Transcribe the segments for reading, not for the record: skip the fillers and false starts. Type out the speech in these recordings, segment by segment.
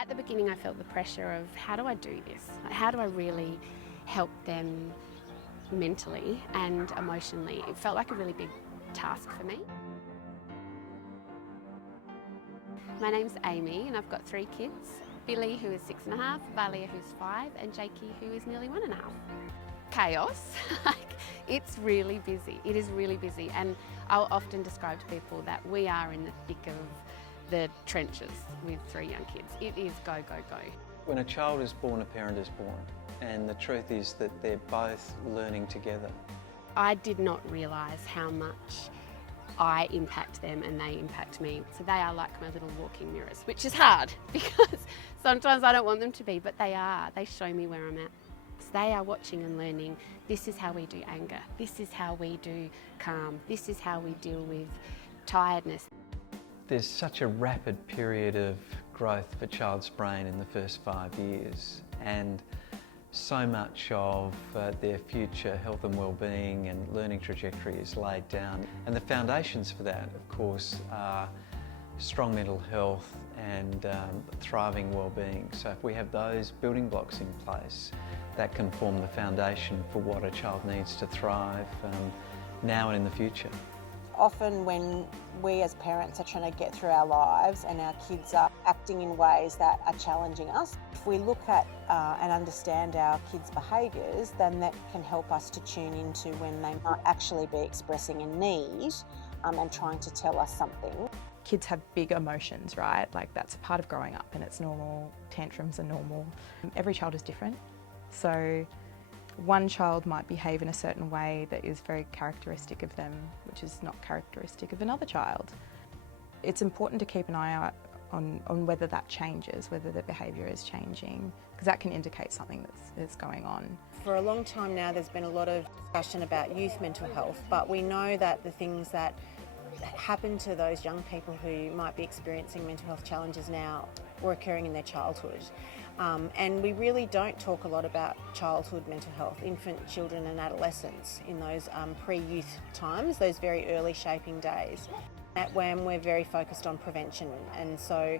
At the beginning I felt the pressure of how do I do this? How do I really help them mentally and emotionally? It felt like a really big task for me. My name's Amy and I've got 3 kids. Billy, who is 6.5, Valia, who's 5, and Jakey, who is nearly 1.5. Chaos. It's really busy. It is really busy, and I'll often describe to people that we are in the thick of the trenches with 3 young kids. It is go, go, go. When a child is born, a parent is born, and the truth is that they're both learning together. I did not realise how much I impact them and they impact me. So they are like my little walking mirrors, which is hard because sometimes I don't want them to be, but they are. They show me where I'm at. So they are watching and learning. This is how we do anger. This is how we do calm. This is how we deal with tiredness. There's such a rapid period of growth of a child's brain in the first 5 years, and so much of their future health and well-being and learning trajectory is laid down. And the foundations for that, of course, are strong mental health and thriving well-being. So if we have those building blocks in place, that can form the foundation for what a child needs to thrive now and in the future. Often when we as parents are trying to get through our lives and our kids are acting in ways that are challenging us, if we look at and understand our kids' behaviours, then that can help us to tune into when they might actually be expressing a need and trying to tell us something. Kids have big emotions, right? Like that's a part of growing up and it's normal. Tantrums are normal. Every child is different. So one child might behave in a certain way that is very characteristic of them, which is not characteristic of another child. It's important to keep an eye out on whether that changes, whether the behaviour is changing, because that can indicate something that's going on. For a long time now there's been a lot of discussion about youth mental health, but we know that the things that happen to those young people who might be experiencing mental health challenges now were occurring in their childhood. And we really don't talk a lot about childhood mental health, infant, children and adolescents in those pre-youth times, those very early shaping days. At WAM we're very focused on prevention, and so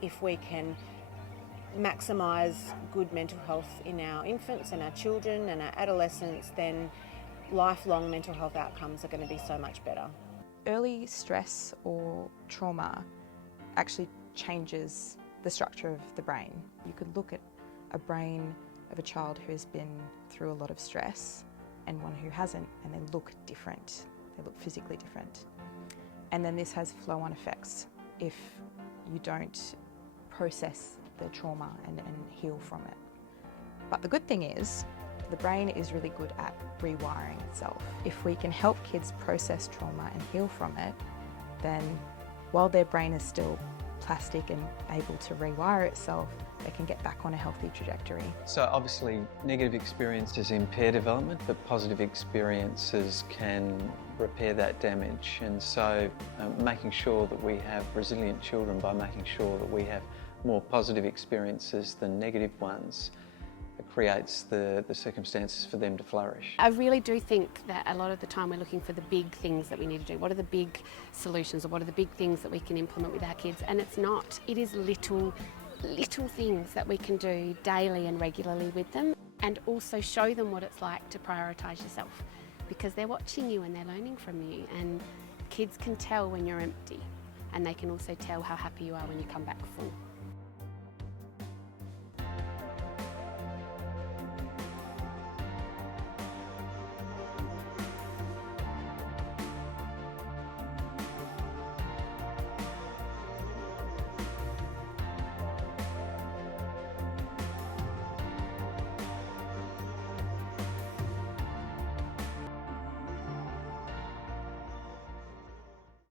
if we can maximise good mental health in our infants and our children and our adolescents, then lifelong mental health outcomes are going to be so much better. Early stress or trauma actually changes the structure of the brain. You could look at a brain of a child who's been through a lot of stress and one who hasn't, and they look different. They look physically different. And then this has flow-on effects if you don't process the trauma and heal from it. But the good thing is, the brain is really good at rewiring itself. If we can help kids process trauma and heal from it, then while their brain is still plastic and able to rewire itself, they can get back on a healthy trajectory. So obviously negative experiences impair development, but positive experiences can repair that damage. And so making sure that we have resilient children by making sure that we have more positive experiences than negative ones creates the circumstances for them to flourish. I really do think that a lot of the time we're looking for the big things that we need to do. What are the big solutions, or what are the big things that we can implement with our kids? And it's not. It is little things that we can do daily and regularly with them, and also show them what it's like to prioritise yourself, because they're watching you and they're learning from you, and kids can tell when you're empty, and they can also tell how happy you are when you come back full.